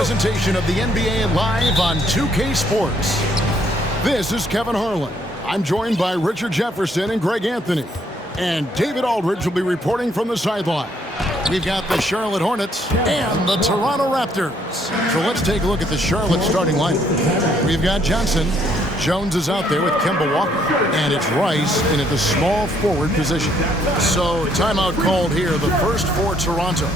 presentation of the NBA live on 2K Sports. This is Kevin Harlan. I'm joined by Richard Jefferson and Greg Anthony. And David Aldridge will be reporting from the sideline. We've got the Charlotte Hornets and the Toronto Raptors. So let's take a look at the Charlotte starting lineup. We've got Johnson. Jones is out there with Kemba Walker. And it's Rice in at the small forward position. So timeout called here, the first for Toronto.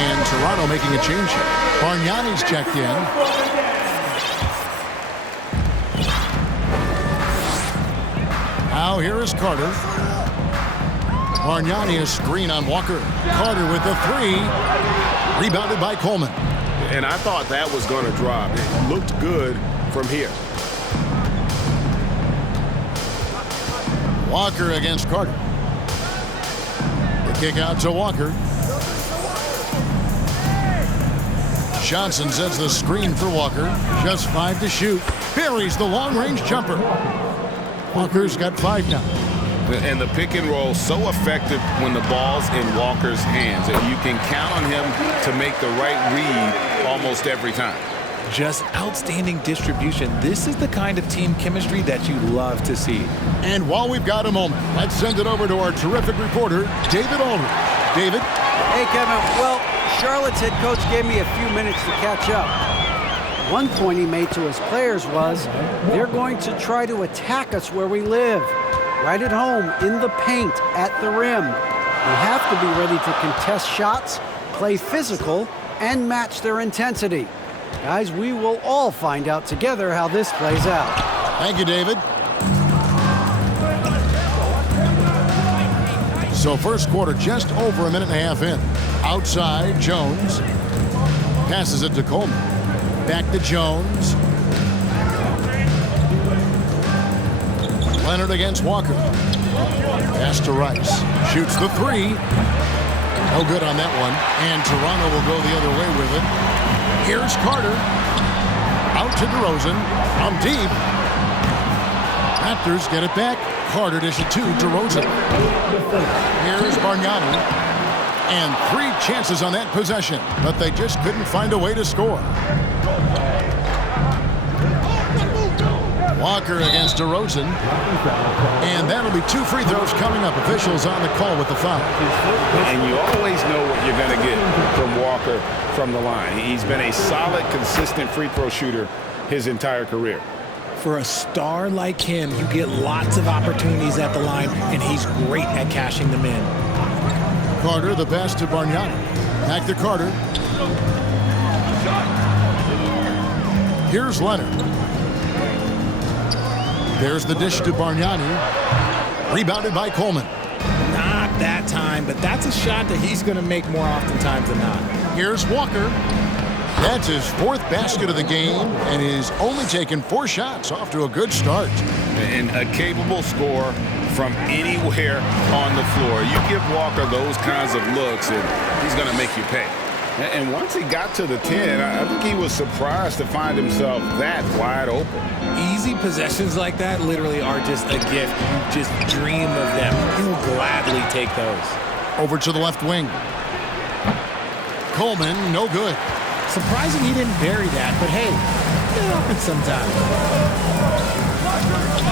And Toronto making a change here. Bargnani's checked in. Now here is Carter. Bargnani a screen on Walker. Carter with the three. Rebounded by Coleman. And I thought that was going to drop. It looked good from here. Walker against Carter. The kick out to Walker. Johnson sets the screen for Walker. Just 5 to shoot. Buries the long-range jumper. Walker's got 5 now. And the pick and roll so effective when the ball's in Walker's hands. And you can count on him to make the right read almost every time. Just outstanding distribution. This is the kind of team chemistry that you love to see. And while we've got a moment, let's send it over to our terrific reporter, David Aldridge. David? Hey, Kevin. Well, Charlotte's head coach gave me a few minutes to catch up. One point he made to his players was, they're going to try to attack us where we live. Right at home, in the paint, at the rim. We have to be ready to contest shots, play physical, and match their intensity. Guys, we will all find out together how this plays out. Thank you, David. So first quarter just over a minute and a half in. Outside, Jones. Passes it to Coleman. Back to Jones. Leonard against Walker. Pass to Rice. Shoots the three. No good on that one. And Toronto will go the other way with it. Here's Carter. Out to DeRozan. From deep. Raptors get it back. Carter dishes to DeRozan. Here's Bargnani. And 3 chances on that possession, but they just couldn't find a way to score. Walker against DeRozan. And that'll be 2 free throws coming up. Officials on the call with the foul. And you always know what you're going to get from Walker from the line. He's been a solid, consistent free throw shooter his entire career. For a star like him, you get lots of opportunities at the line, and he's great at cashing them in. Carter, the pass to Bargnani. Back to Carter. Here's Leonard. There's the dish to Bargnani. Rebounded by Coleman. Not that time, but that's a shot that he's going to make more oftentimes than not. Here's Walker. That's his 4th basket of the game, and he's only taken 4 shots. Off to a good start. And a capable scorer from anywhere on the floor. You give Walker those kinds of looks, and he's going to make you pay. And once he got to the 10, I think he was surprised to find himself that wide open. Easy possessions like that literally are just a gift. You just dream of them. He'll gladly take those. Over to the left wing. Coleman, no good. Surprising he didn't bury that, but hey, it happens sometimes.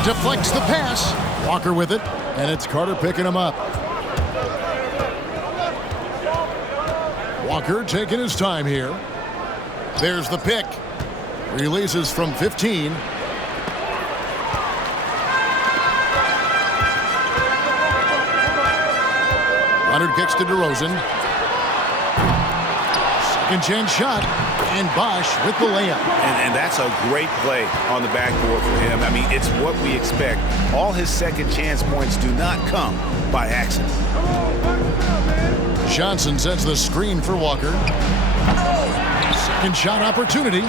Deflects the pass. Walker with it, and it's Carter picking him up. Walker taking his time here. There's the pick. Releases from 15. Leonard kicks to DeRozan. Second chance shot. And Bosch with the layup. And that's a great play on the backboard for him. I mean, it's what we expect. All his second chance points do not come by accident. Johnson sets the screen for Walker. Second shot opportunity.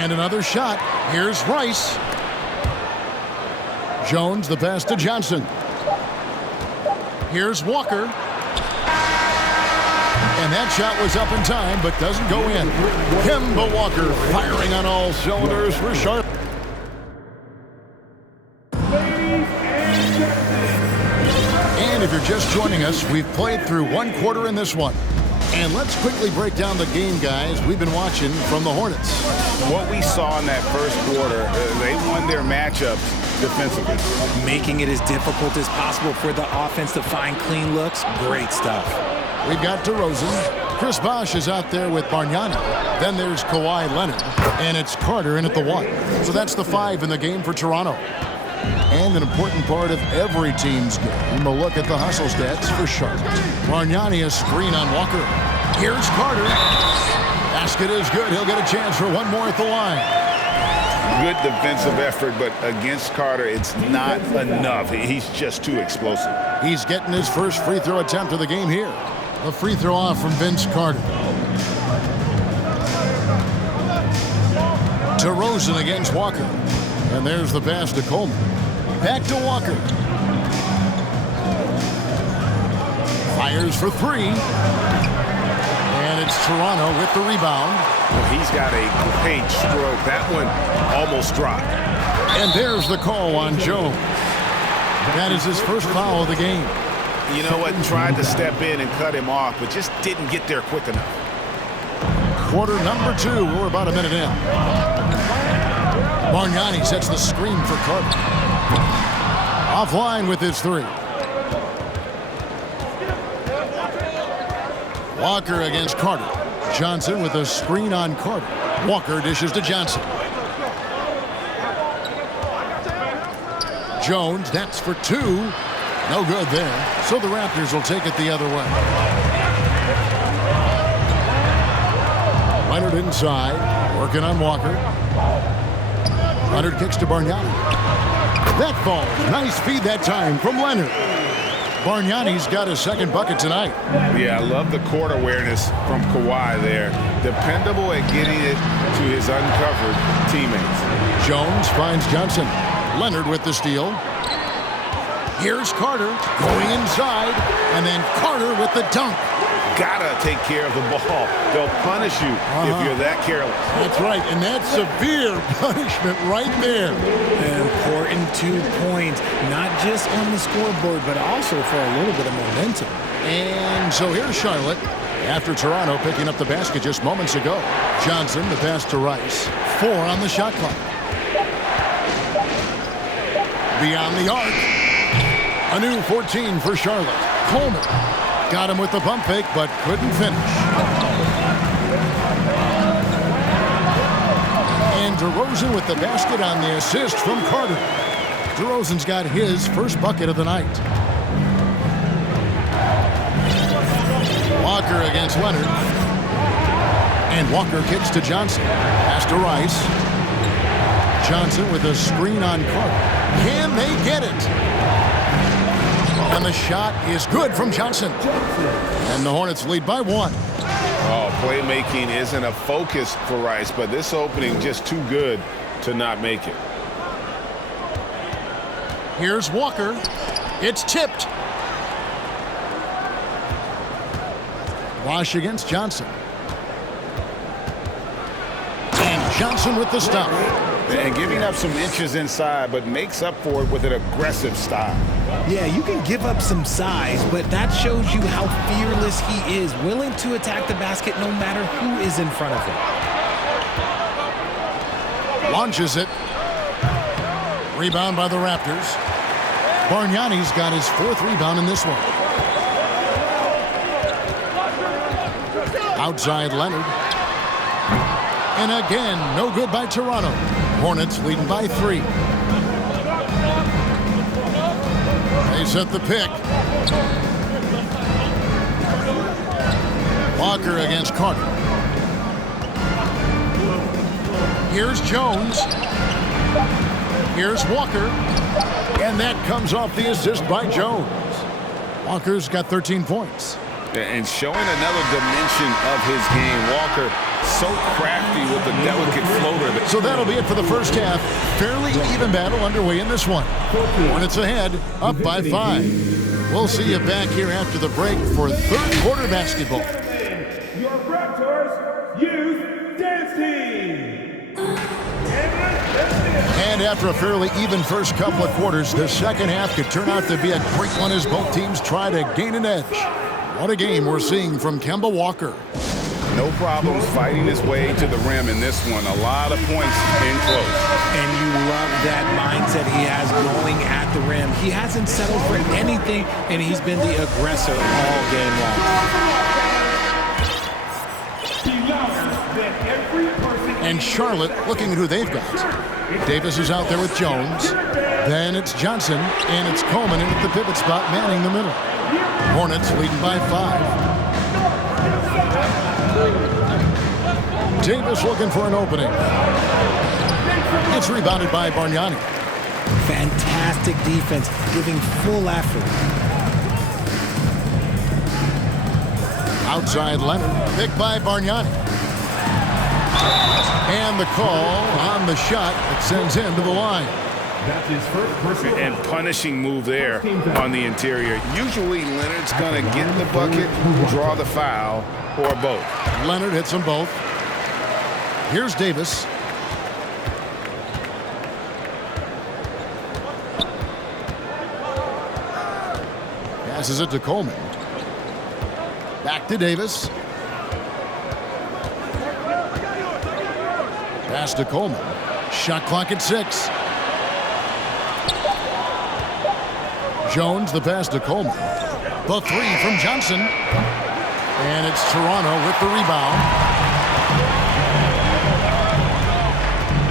And another shot. Here's Rice. Jones, the pass to Johnson. Here's Walker. And that shot was up in time, but doesn't go in. Kemba Walker firing on all cylinders for Charlotte. And if you're just joining us, we've played through one quarter in this one. And let's quickly break down the game, guys, we've been watching from the Hornets. What we saw in that first quarter, they won their matchups defensively. Making it as difficult as possible for the offense to find clean looks. Great stuff. We've got DeRozan. Chris Bosh is out there with Bargnani. Then there's Kawhi Leonard. And it's Carter in at the 1. So that's the 5 in the game for Toronto. And an important part of every team's game, a look at the hustle stats for Charlotte. Bargnani, a screen on Walker. Here's Carter. Basket is good. He'll get a chance for one more at the line. Good defensive effort, but against Carter, it's not enough. He's just too explosive. He's getting his first free throw attempt of the game here. A free throw off from Vince Carter. DeRozan against Walker. And there's the pass to Coleman. Back to Walker. Fires for 3. And it's Toronto with the rebound. Well, he's got a great stroke. That one almost dropped. And there's the call on Jones. That is his first foul of the game. You know what? Tried to step in and cut him off, but just didn't get there quick enough. Quarter number 2. We're about a minute in. Bargnani sets the screen for Carter. Offline with his 3. Walker against Carter. Johnson with a screen on Carter. Walker dishes to Johnson. Jones, that's for 2. No good there. So the Raptors will take it the other way. Leonard inside, working on Walker. Leonard kicks to Bargnani. That ball, nice feed that time from Leonard. Bargnani's got his second bucket tonight. Yeah, I love the court awareness from Kawhi there. Dependable at getting it to his uncovered teammates. Jones finds Johnson. Leonard with the steal. Here's Carter going inside, and then Carter with the dunk. Gotta take care of the ball. They'll punish you if you're that careless. That's right, and that's severe punishment right there. An important 2 points, not just on the scoreboard, but also for a little bit of momentum. And so here's Charlotte, after Toronto picking up the basket just moments ago. Johnson, the pass to Rice. 4 on the shot clock. Beyond the arc. A new 14 for Charlotte. Coleman got him with the pump fake, but couldn't finish. And DeRozan with the basket on the assist from Carter. DeRozan's got his first bucket of the night. Walker against Leonard. And Walker kicks to Johnson. Pass to Rice. Johnson with a screen on Carter. Can they get it? And the shot is good from Johnson. And the Hornets lead by 1. Oh, playmaking isn't a focus for Rice, but this opening just too good to not make it. Here's Walker. It's tipped. Bosh against Johnson. And Johnson with the stop. And giving up some inches inside, but makes up for it with an aggressive style. Yeah, you can give up some size, but that shows you how fearless he is, willing to attack the basket no matter who is in front of him. Launches it. Rebound by the Raptors. Bargnani's got his 4th rebound in this one. Outside Leonard. And again, no good by Toronto. Hornets leading by 3. They set the pick. Walker against Carter. Here's Jones. Here's Walker. And that comes off the assist by Jones. Walker's got 13 points. And showing another dimension of his game. Walker so crafty with the delicate floater. So that'll be it for the first half. Fairly even battle underway in this one. Hornets ahead, up by 5. We'll see you back here after the break for third quarter basketball. Your Raptors Youth Dance Team. And after a fairly even first couple of quarters, the second half could turn out to be a great one as both teams try to gain an edge. What a game we're seeing from Kemba Walker. No problems fighting his way to the rim in this one. A lot of points in close. And you love that mindset he has going at the rim. He hasn't settled for anything, and he's been the aggressor all game long. And Charlotte looking at who they've got. Davis is out there with Jones. Then it's Johnson, and it's Coleman in at the pivot spot, manning the middle. Hornets leading by 5. Davis looking for an opening. It's rebounded by Bargnani. Fantastic defense, giving full effort. Outside Leonard, picked by Bargnani. And the call on the shot that sends him to the line. That's his first personal. And punishing move there on the interior. Usually Leonard's going to get the bucket, draw the foul, or both. Leonard hits them both. Here's Davis. Passes it to Coleman. Back to Davis. Pass to Coleman. Shot clock at 6. Jones, the pass to Coleman. The 3 from Johnson. And it's Toronto with the rebound.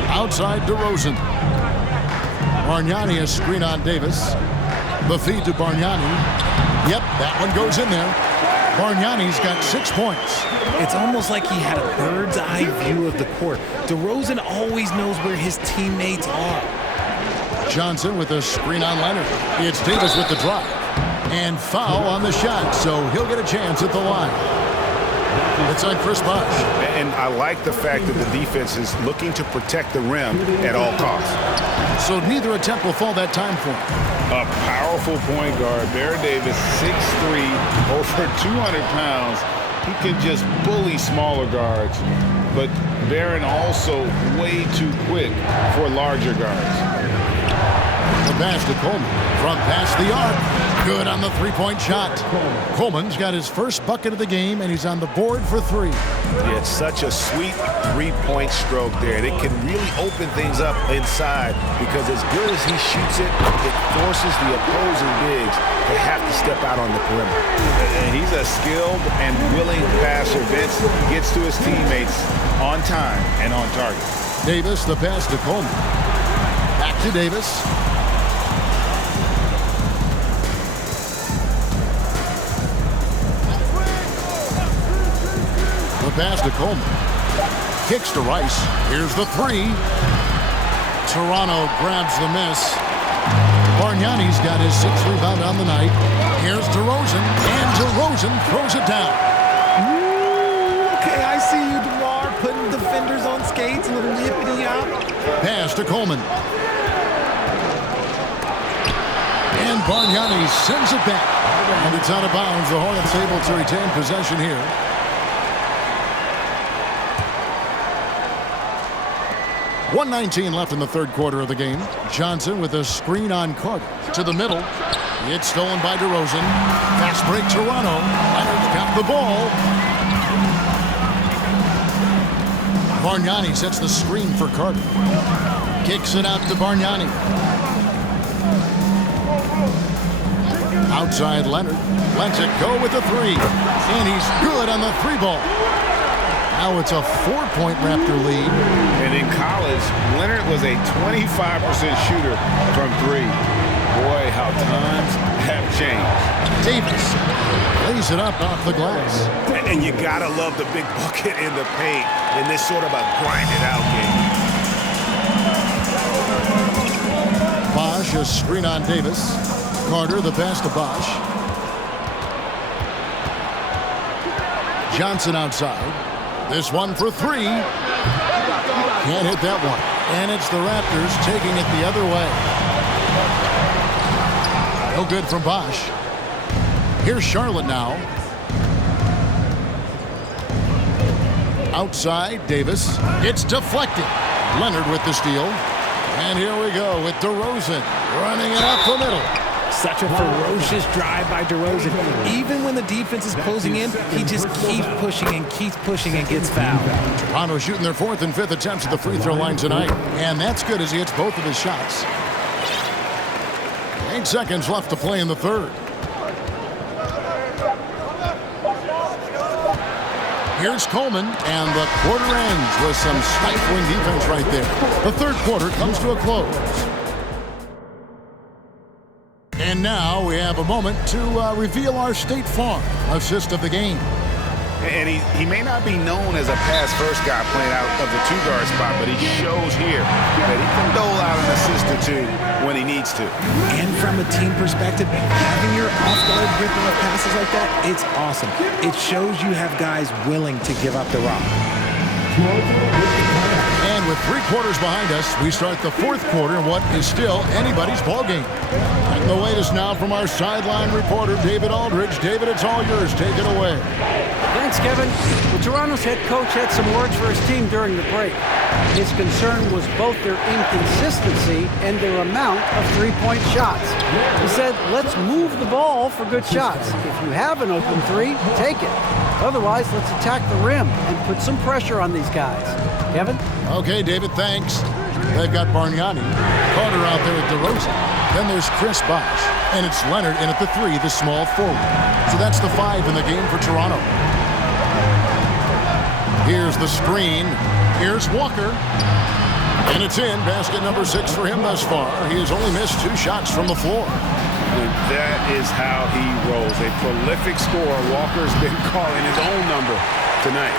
Outside DeRozan. Bargnani a screen on Davis. The feed to Bargnani. Yep, that one goes in there. Bargnani's got 6 points. It's almost like he had a bird's eye view of the court. DeRozan always knows where his teammates are. Johnson with a screen on Leonard. It's Davis with the drop. And foul on the shot, so he'll get a chance at the line. It's on Chris Bosh. And I like the fact that the defense is looking to protect the rim at all costs. So neither attempt will fall that time for him. A powerful point guard, Bear Davis, 6'3", over 200 pounds. He can just bully smaller guards, but Barron also way too quick for larger guards. The pass to Coleman from past the arc. Good on the three-point shot. Coleman's got his first bucket of the game, and he's on the board for 3. Yeah, it's such a sweet three-point stroke there. And it can really open things up inside because as good as he shoots it, it forces the opposing bigs to have to step out on the perimeter. And he's a skilled and willing passer. Vince gets to his teammates on time and on target. Davis, the pass to Coleman. Back to Davis. The pass to Coleman. Kicks to Rice. Here's the 3. Toronto grabs the miss. Bargnani's got his 6th rebound on the night. Here's DeRozan, and DeRozan throws it down. Ooh, okay, I see you, DeMar, putting defenders on skates, a little yippity-yop. Pass to Coleman. And Bargnani sends it back. And it's out of bounds. The Hornets able to retain possession here. .119 left in the third quarter of the game. Johnson with a screen on Carter. To the middle. It's stolen by DeRozan. Fast break Toronto. Leonard's got the ball. Bargnani sets the screen for Carter. Kicks it out to Bargnani. Outside Leonard. Lets it go with the 3. And he's good on the 3-ball. Now it's a 4-point Raptor lead. And in college, Leonard was a 25% shooter from 3. Boy, how times have changed. Davis lays it up off the glass. And you gotta love the big bucket in the paint in this sort of a grind-it-out game. Bosh, a screen on Davis. Carter, the pass to Bosh. Johnson outside. This one for three. Can't hit that one. And it's the Raptors taking it the other way. No good from Bosch. Here's Charlotte now. Outside, Davis. It's deflected. Leonard with the steal. And here we go with DeRozan running it up the middle. Such a ferocious drive by DeRozan. Even when the defense is closing in, he just keeps pushing and gets fouled. Toronto shooting their 4th and 5th attempts at the free throw line tonight. And that's good as he hits both of his shots. 8 seconds left to play in the third. Here's Coleman, and the quarter ends with some stifling defense right there. The third quarter comes to a close. And now we have a moment to reveal our State Farm assist of the game. And he may not be known as a pass-first guy playing out of the two-guard spot, but he shows here that he can dole out an assist or two when he needs to. And from a team perspective, having your off-guard ripping up passes like that, it's awesome. It shows you have guys willing to give up the rock. And with 3 quarters behind us, we start the 4th quarter in what is still anybody's ball game. And the latest now from our sideline reporter, David Aldridge. David, it's all yours. Take it away. Thanks, Kevin. Well, Toronto's head coach had some words for his team during the break. His concern was both their inconsistency and their amount of three-point shots. He said, let's move the ball for good shots. If you have an open three, take it. Otherwise, let's attack the rim and put some pressure on these guys. Kevin? Okay, David, thanks. They've got Bargnani. Carter out there at DeRozan. Then there's Chris Bosh. And it's Leonard in at the 3, the small forward. So that's the 5 in the game for Toronto. Here's the screen. Here's Walker. And it's in. Basket number 6 for him thus far. He has only missed 2 shots from the floor. And that is how he rolls. A prolific scorer. Walker's been calling his own number tonight.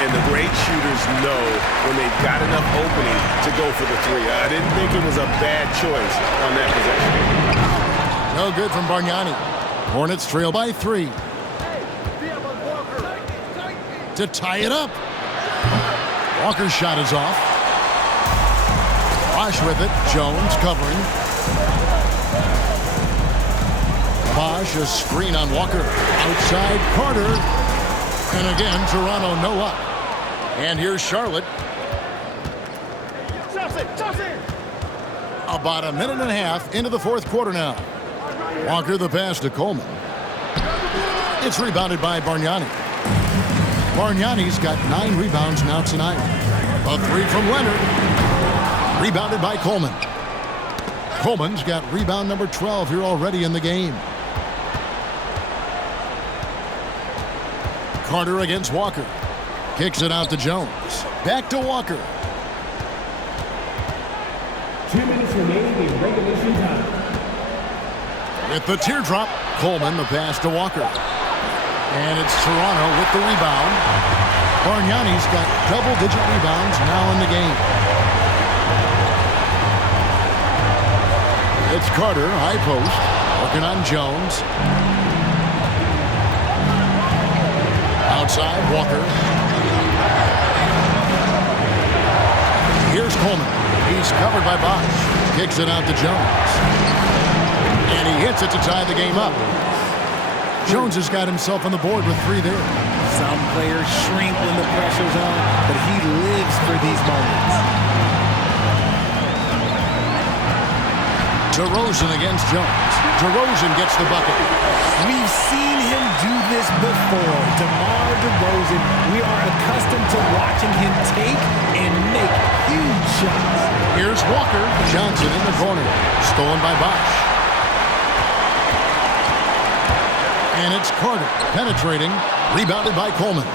And the great shooters know when they've got enough opening to go for the 3. I didn't think it was a bad choice on that possession. No good from Bargnani. Hornets trail by 3. To tie it up. Walker's shot is off. Bosh with it. Jones covering. Bosh, a screen on Walker. Outside Carter. And again, Toronto no up. And here's Charlotte. About a minute and a half into the 4th quarter now. Walker the pass to Coleman. It's rebounded by Bargnani. Bargnani's got 9 rebounds now tonight. A 3 from Leonard. Rebounded by Coleman. Coleman's got rebound number 12 here already in the game. Carter against Walker. Kicks it out to Jones. Back to Walker. 2 minutes remaining in regulation time. With the teardrop, Coleman the pass to Walker. And it's Toronto with the rebound. Bargnani's got double-digit rebounds now in the game. It's Carter, high post, working on Jones. Outside, Walker. Here's Coleman. He's covered by Bosh. Kicks it out to Jones. And he hits it to tie the game up. Jones has got himself on the board with 3 there. Some players shrink when the pressure's on, but he lives for these moments. DeRozan against Jones. DeRozan gets the bucket. We've seen him do this before. DeMar DeRozan, we are accustomed to watching him take and make huge shots. Here's Walker. Johnson in the corner. Stolen by Bosh. And it's Carter penetrating. Rebounded by Coleman.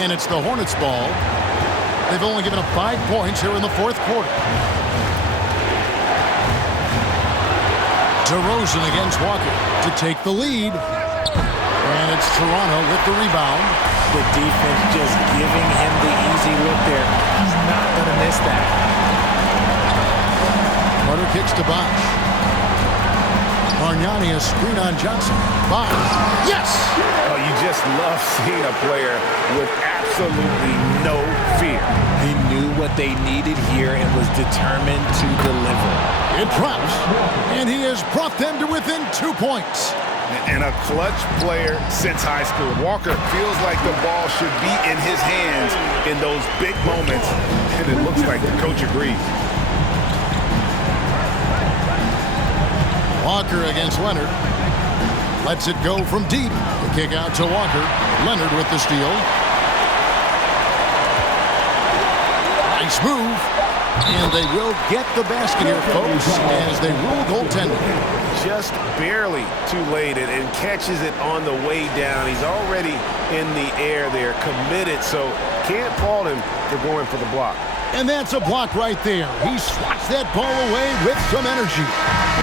And it's the Hornets' ball. They've only given up 5 points here in the 4th quarter. DeRozan against Walker to take the lead. And it's Toronto with the rebound. The defense just giving him the easy look there. He's not going to miss that. Carter kicks to Bosh. Bargnani, a screen on Johnson. Bob. Yes! Oh, you just love seeing a player with absolutely no fear. He knew what they needed here and was determined to deliver. It drops, and he has brought them to within 2 points. And a clutch player since high school. Walker feels like the ball should be in his hands in those big moments, and it looks like the coach agrees. Walker against Leonard. Lets it go from deep. The kick out to Walker. Leonard with the steal. Nice move. And they will get the basket here, folks, as they rule goaltending. Just barely too late and catches it on the way down. He's already in the air there, committed, so can't fault him for going for the block. And that's a block right there. He swats that ball away with some energy.